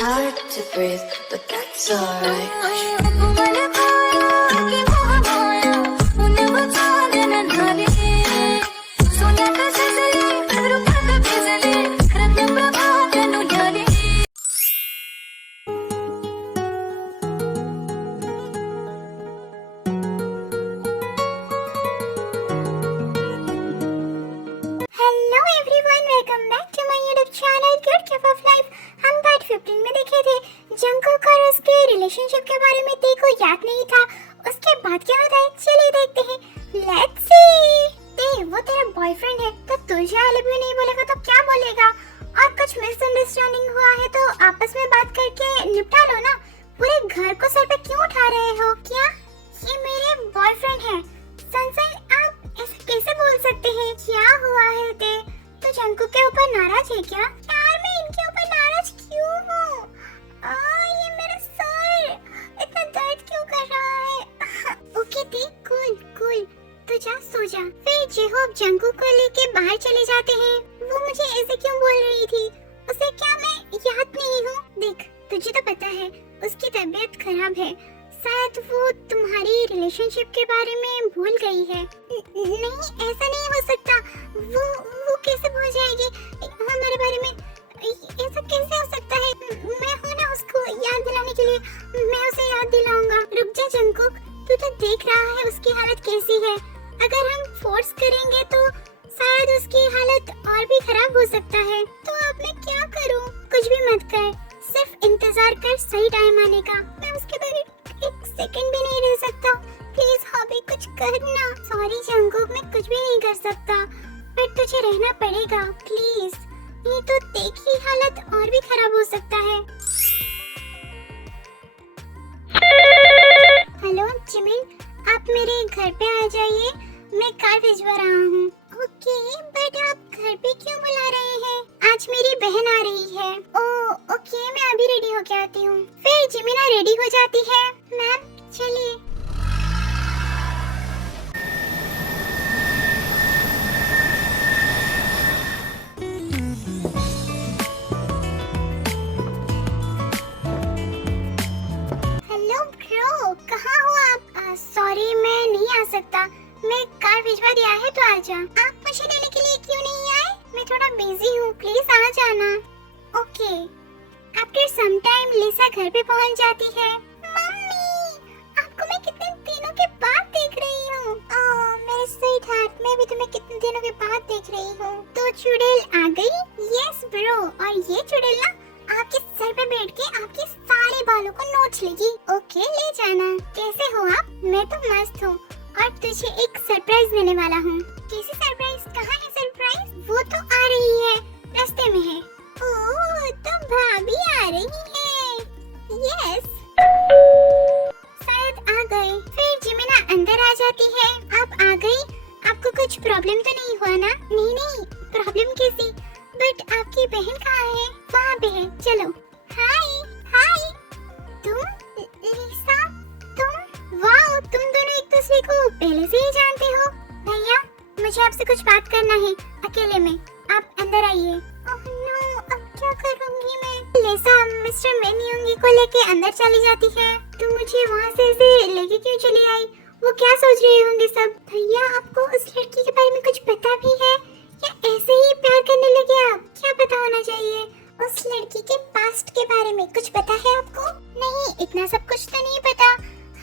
hard to breathe, but that's alright. Hello everyone, welcome back to my YouTube channel good gift of life. हम part 15 में देखे थे Jungkook और उसके relationship के बारे में तेरे को याद नहीं था। उसके बाद क्या होता है चलिए देखते हैं। Let's see. वो तेरा बॉयफ्रेंड है तो तुझे आई लव यू नहीं बोलेगा तो क्या बोलेगा? और कुछ मिसअंडरस्टैंडिंग हुआ है तो आपस में बात करके निपटा लो ना। पूरे घर को सर पे क्यों उठा रहे हो? क्या ये मेरे बॉयफ्रेंड है? सनशाइन, आप ऐसे कैसे बोल सकते हैं? क्या हुआ है ते? तो जंगकुक के ऊपर नाराज है क्या? यार मैं इनके ऊपर नाराज क्यों हूँ? ये मेरा सर इतना दर्द क्यों कर रहा है? ओके ते, कूल कूल, तो जा सो जा। फिर जेहोब जंगकुक को लेके बाहर चले जाते हैं। वो मुझे ऐसे क्यों बोल रही थी? उसे क्या मैं याद नहीं हूँ? देख तुझे तो पता है उसकी तबीयत खराब है, शायद वो तुम्हारी रिलेशनशिप के बारे में भूल गई है। नहीं, ऐसा नहीं हो सकता। वो कैसे भूल जाएगी हमारे बारे में? ऐसा कैसे हो सकता है? मैं हूँ ना उसको याद दिलाने के लिए, मैं उसे याद दिलाऊंगा। रुक जा जंगकुक, तू तो देख रहा है उसकी हालत कैसी है। अगर हम फोर्स करेंगे तो शायद उसकी हालत और भी खराब हो सकता है। तो अब मैं क्या करूँ? कुछ भी मत कर, सिर्फ इंतजार कर सही टाइम आने का। मैं उसके बगैर एक सेकंड भी नहीं रह सकता। प्लीज हॉबी कुछ करना। सॉरी जंगकुक, मैं कुछ भी नहीं कर सकता, पर तुझे रहना पड़ेगा प्लीज। नहीं तो देखी हालत और भी खराब हो सकता है। हेलो जिमिन, आप मेरे घर पे आ जाइए, मैं कार भिजवा रहा हूँ। ओके, बट आप घर पे क्यों बुला रहे हैं? आज मेरी बहन आ रही है। ओके, मैं अभी रेडी होके आती हूँ। फिर जिमिना रेडी हो जाती है। मैम चलिए। हेलो ब्रो, कहाँ हो आप? सॉरी मैं नहीं आ सकता, मैं कार भिजवा दिया है तो आजा। आप मुझे लेने के लिए क्यों नहीं आए? मैं थोड़ा बिजी हूँ, प्लीज आ जाना। ओके। आफ्टर सम टाइम लिसा घर पे पहुँच जाती है। मम्मी, आपको मैं कितने दिनों के बाद देख रही हूँ। मेरे स्वीट हार्ट, मैं भी तुम्हें कितने दिनों के बाद देख रही हूँ। तो चुड़ैल आ गई? यस ब्रो, और ये चुड़ैल ना आपके सर पे बैठ के आपके सारे बालों को नोच लेगी। ओके, ले जाना। कैसे हो आप? मैं तो मस्त हूँ और तुझे एक सरप्राइज देने वाला हूँ। कैसी सरप्राइज? कहाँ है सरप्राइज? वो तो आ रही है, रास्ते में है। ओह, तो भाभी आ रही है। यस, शायद आ गए। फिर जिमिना अंदर आ जाती है। आप आ गई? आपको कुछ प्रॉब्लम तो नहीं हुआ ना? नहीं नहीं, प्रॉब्लम कैसी? बट आपकी बहन कहाँ है? वहाँ पे है, चलो। हाय हाय, तुम लिसा, तुम? वाओ, तुम दोनों एक दूसरे को पहले से ही जानते हो। भैया, मुझे आपसे कुछ बात करना है अकेले में, आप अंदर आइए। ओह नो, अब क्या करूंगी मैं? लिसा मिस्टर मेन्योंगी को लेके अंदर चली जाती है। तुम मुझे वहाँ से ऐसे लेके क्यों चली आई? वो क्या सोच रहे होंगे सब? भैया, आपको उस लड़की के बारे में कुछ पता भी है या ऐसे ही प्यार करने लगे आप? क्या पता होना चाहिए? उस लड़की के पास्ट के बारे में कुछ पता है आपको? नहीं, इतना सब कुछ तो नहीं पता।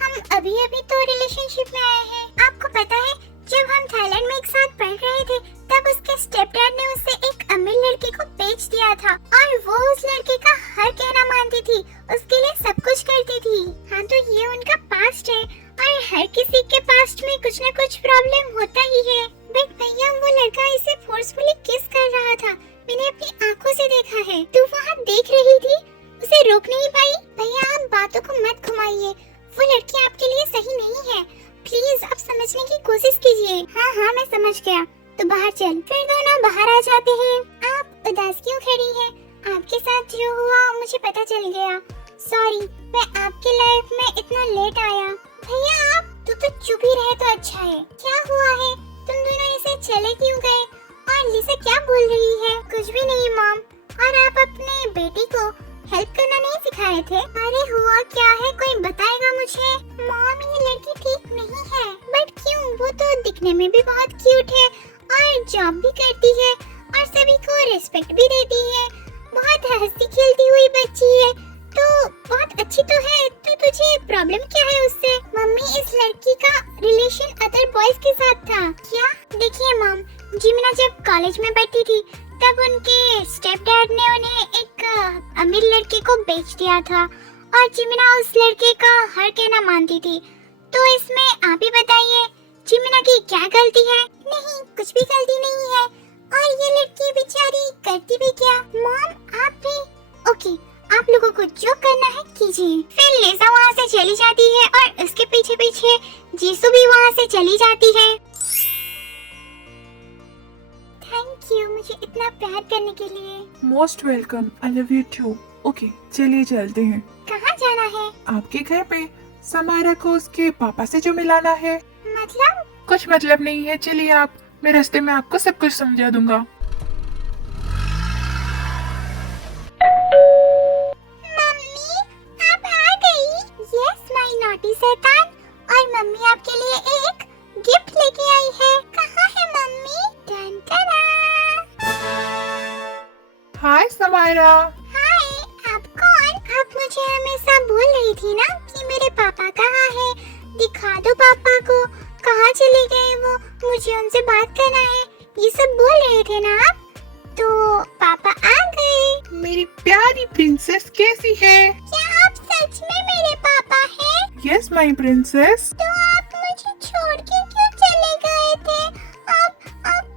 हम अभी अभी तो रिलेशनशिप में आए हैं। आपको पता है जब हम थाईलैंड में एक साथ पढ़ रहे थे तब उसके स्टेप डैड ने उसे एक अमीर लड़के को बेच दिया था और वो उस लड़के का हर कहना मानती थी, उसके लिए सब कुछ करती थी। हाँ, तो ये उनका पास्ट है और हर किसी के पास्ट में कुछ न कुछ प्रॉब्लम होता ही है। बट भैया, वो लड़का इसे फोर्सफुली किस कर रहा था, मैंने अपनी आंखों से देखा है। तू वहाँ देख रही थी, उसे रोक नहीं पाई? भैया, आप बातों को मत घुमाइए, वो लड़की आपके लिए सही नहीं है। प्लीज आप समझने की कोशिश कीजिए। हाँ हाँ, मैं समझ गया, तो बाहर चल। फिर दोनों बाहर आ जाते हैं। आप उदास क्यों खड़ी हैं? आपके साथ जो हुआ मुझे पता चल गया। सॉरी, मैं आपके लाइफ में इतना लेट आया। भैया, आप तो चुप ही रहे तो अच्छा है। क्या हुआ है? तुम दोनों ऐसे चले क्यों गए? और लिसा क्या बोल रही है? कुछ भी नहीं मॉम। और आप अपने बेटी को हेल्प करना नहीं सिखाए थे। अरे हुआ क्या है, कोई बताएगा मुझे? मॉम, ये लड़की ठीक नहीं है। बट क्यों? वो तो दिखने में भी बहुत क्यूट है और जॉब भी करती है और सभी को रिस्पेक्ट भी देती है। बहुत हंसती खेलती हुई बच्ची है, तो बहुत अच्छी तो है। तो तुझे प्रॉब्लम क्या है उससे? मम्मी, इस लड़की का रिलेशन अदर बॉयज के साथ था। क्या? देखिए मॉम, जिमिना जब कॉलेज में बैठी थी तब उनके स्टेप डैड ने उन्हें एक अमीर लड़के को बेच दिया था और जिमिना उस लड़के का हर कहना मानती थी। तो इसमें आप ही बताइए, जिमिना की क्या गलती है? नहीं, कुछ भी गलती नहीं है। और ये लड़की बेचारी करती भी क्या? मॉम, आप भी? ओके, आप लोगों को जो करना है कीजिए। फिर लिसा वहाँ से चली जाती है और उसके पीछे पीछे जीसू भी वहाँ से चली जाती है। थैंक यू मुझे इतना प्यार करने के लिए। Most welcome, I love you too. Okay, चलिए चलते हैं। कहाँ जाना है? आपके घर पे समारा को उसके पापा से जो मिलाना है। मतलब? कुछ मतलब नहीं है, चलिए आप, मैं रास्ते में आपको सब कुछ समझा दूंगा। मम्मी, आप आ गई? यस माय नॉटी शैतान। और मम्मी आपके लिए एक गिफ्ट लेके आई है। कहाँ है मम्मी? टन टना। हाय समारा। हाय, आप कौन? आप मुझे हमेशा बोल रही थी ना कि मेरे पापा कहाँ है, दिखा दो पापा को, कहाँ चले गए वो, मुझे उनसे बात करना है, ये सब बोल रहे थे ना आप? तो पापा आ गए। मेरी प्यारी प्रिंसेस कैसी है? क्या आप सच में मेरे पापा हैं? Yes my princess. तो आप मुझे छोड़ के क्यों चले गए थे? आप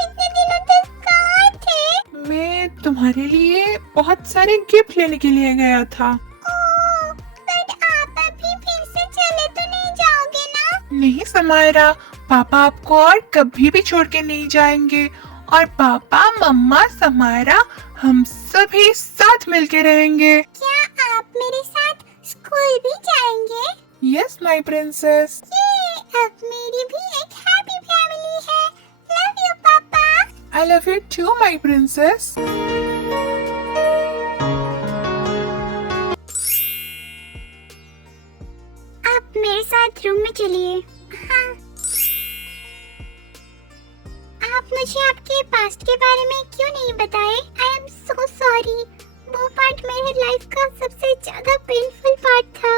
इतने दिनों तक कहाँ थे? मैं तुम्हारे लिए बहुत सारे गिफ्ट लेने के लिए गया था। ओह, बट आप अभी फिर से चले तो नहीं जाओगे ना? नहीं समारा, पापा आपको और कभी भी छोड़ के नहीं जाएंगे और पापा, मम्मा, समारा, हम सभी साथ मिलके रहेंगे। क्या आप मेरे साथ स्कूल भी जाएंगे? Yes my princess. ये अब मेरी भी एक हैप्पी फैमिली है। Love you papa. I love you too my princess. आप मेरे साथ रूम में चलिए। हाँ। आप मुझे आपके पास्ट के बारे में क्यों नहीं बताए? आई एम सो सॉरी। वो पार्ट मेरे लाइफ का सबसे ज्यादा पेनफुल पार्ट था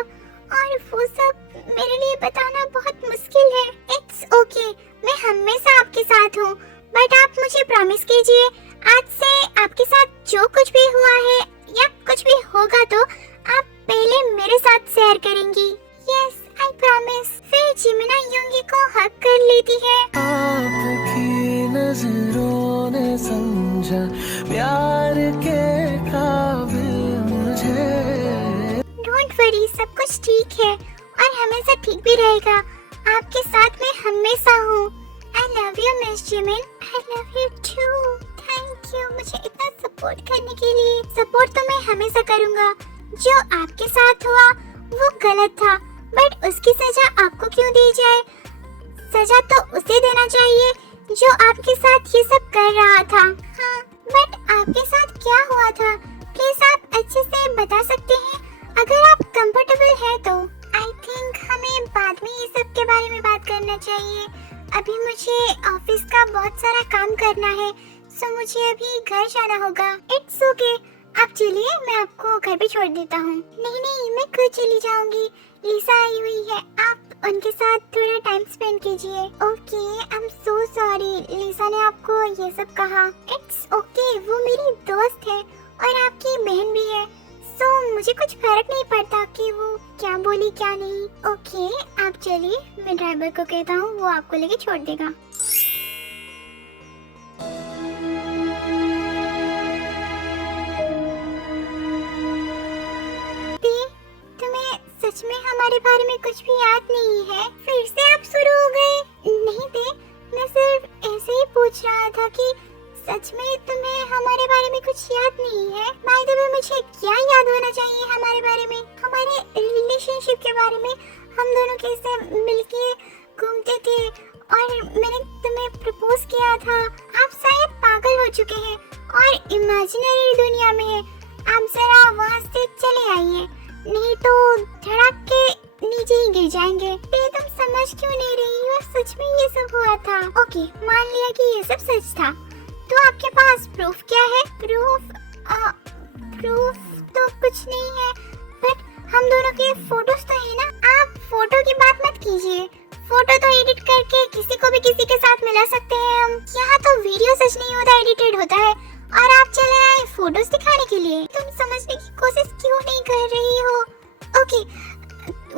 और वो सब मेरे लिए बताना बहुत मुश्किल है। इट्स ओके, मैं हमेशा आपके साथ हूँ, बट आप मुझे प्रॉमिस कीजिए आज से आपके साथ जो कुछ भी हुआ है या कुछ भी होगा तो आप पहले मेरे साथ शेयर करेंगी। Yes, I promise. फिर जिमिना योंगी को हक कर लेती है। आपकी नजरों ने समझा प्यार के काबिल मुझे। डोंट वरी, सब कुछ ठीक है और हमेशा ठीक भी रहेगा। आपके साथ मैं हमेशा हूँ। I love you miss Jimin. I love you too. Thank you मुझे इतना सपोर्ट करने के लिए। सपोर्ट तो मैं हमेशा करूँगा। जो आपके साथ हुआ वो गलत था, बट उसकी सजा आपको क्यों दी जाए? सजा तो उसे देना चाहिए जो आपके साथ ये सब कर रहा था। हाँ, बट आपके साथ क्या हुआ था? प्लीज आप अच्छे से बता सकते हैं अगर आप कंफर्टेबल है तो। आई थिंक हमें बाद में ये सब के बारे में बात करना चाहिए। अभी मुझे ऑफिस का बहुत सारा काम करना है, सो मुझे अभी घर जाना होगा। इट्स ओके, आप चलिए, मैं आपको घर पे छोड़ देता हूँ। नहीं, मैं खुद चली जाऊंगी। लिसा आई हुई है, आप उनके साथ थोड़ा टाइम स्पेंड कीजिए। Okay, I am so sorry Lisa ने आपको ये सब कहा। इट्स ओके, वो मेरी दोस्त है और आपकी बहन भी है, सो मुझे कुछ फर्क नहीं पड़ता कि वो क्या बोली क्या नहीं। ओके, आप चलिए, मैं ड्राइवर को कहता हूँ, वो आपको लेके छोड़ देगा। सच में हमारे बारे में कुछ भी याद नहीं है? फिर से आप शुरू हो गए? नहीं दे, मैं सिर्फ ऐसे ही पूछ रहा था कि सच में तुम्हें हमारे बारे में कुछ याद नहीं है? बाय द वे, मुझे क्या याद होना चाहिए हमारे बारे में? हमारे रिलेशनशिप के बारे में, हम दोनों कैसे मिलके घूमते थे और मैंने तुम्हें प्रपोज किया था। आप शायद पागल हो चुके हैं और इमेजिनरी दुनिया में हैं। आप जरा वहाँ से चले आइए, नहीं तो धड़क के नीचे ही गिर जाएंगे। ये तुम समझ क्यों नहीं रही हो? सच में ये सब हुआ था। ओके, मान लिया कि ये सब सच था, तो आपके पास प्रूफ क्या है? प्रूफ तो कुछ नहीं है, बट हम दोनों के फोटोज तो है ना। आप फोटो की बात मत कीजिए, फोटो तो एडिट करके किसी को भी किसी के साथ मिला सकते हैं हम। यहाँ तो वीडियो सच नहीं होता, एडिटेड होता है, और आप चले आए फोटोज दिखाने के लिए। तुम समझने की कोशिश क्यों नहीं कर रही हो? ओके,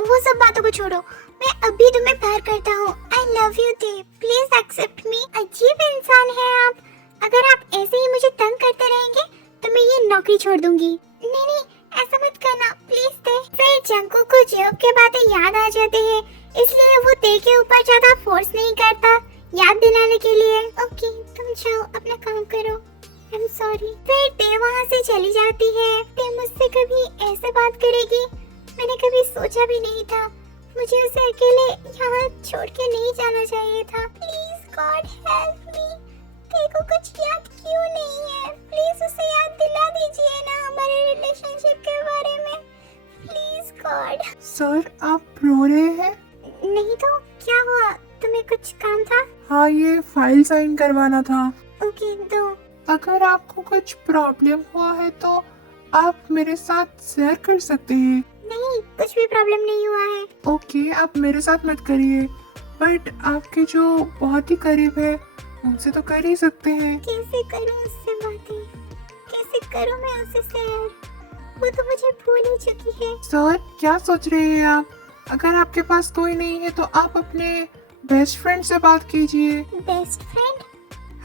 वो सब बातों को छोड़ो, मैं अभी तुम्हें प्यार करता हूँ। आई लव यू दे, प्लीज एक्सेप्ट मी। अजीब इंसान है आप, अगर आप ऐसे ही मुझे तंग करते रहेंगे तो मैं ये नौकरी छोड़ दूंगी। नहीं, ऐसा मत करना प्लीज दे। फिर जंको को जॉब के बातें याद आ जाते हैं, इसलिए वो दे के ऊपर ज्यादा फोर्स नहीं करता याद दिलाने के लिए। ओके, तुम जाओ अपना काम करो, आई एम सॉरी। फिर दे वहाँ से चली जाती है। दे मुझसे कभी ऐसे बात करेगी मैंने कभी सोचा भी नहीं था। मुझे उसे अकेले यहाँ छोड़ के नहीं जाना चाहिए था। Please God help me. देखो कुछ याद क्यों नहीं है, प्लीज उसे याद दिला दीजिए ना हमारे रिलेशनशिप के बारे में, प्लीज गॉड। सर आप रो रहे हैं? नहीं तो क्या हुआ, तुम्हें कुछ काम था? हाँ, ये फाइल साइन करवाना था। ओके, दो। अगर आपको कुछ प्रॉब्लम हुआ है तो आप मेरे साथ शेयर कर सकते हैं। नहीं, कुछ भी प्रॉब्लम नहीं हुआ है। ओके, आप मेरे साथ मत करिए, बट आपके जो बहुत ही करीब है उनसे तो कर ही सकते हैं। कैसे करूं उससे बातें, कैसे करूं मैं उससे शेयर? वो तो मुझे भूल ही चुकी है। सर क्या सोच रहे हैं आप? अगर आपके पास कोई नहीं है तो आप अपने बेस्ट फ्रेंड से बात कीजिए। Best friend?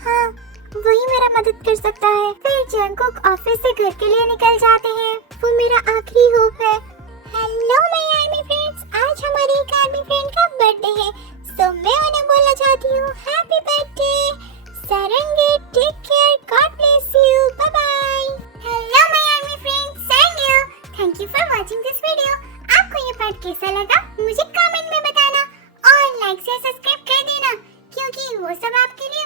हाँ, वही मेरा मदद कर सकता है। फिर जंकुक ऑफिस से घर के लिए निकल जाते हैं, वो मेरा आखिरी होप है। हेलो माय आर्मी फ्रेंड्स, आज हमारी एक आर्मी फ्रेंड का बर्थडे है, सो मैं उन्हें बोलना चाहती हूँ happy birthday Sarangi, take care, god bless you, bye bye. Hello my army friends, thank you for watching this video. आपको ये पार्ट कैसा लगा मुझे कमेंट में बताना, और लाइक से सब्सक्राइब कर देना, क्योंकि वो सब आपके लिए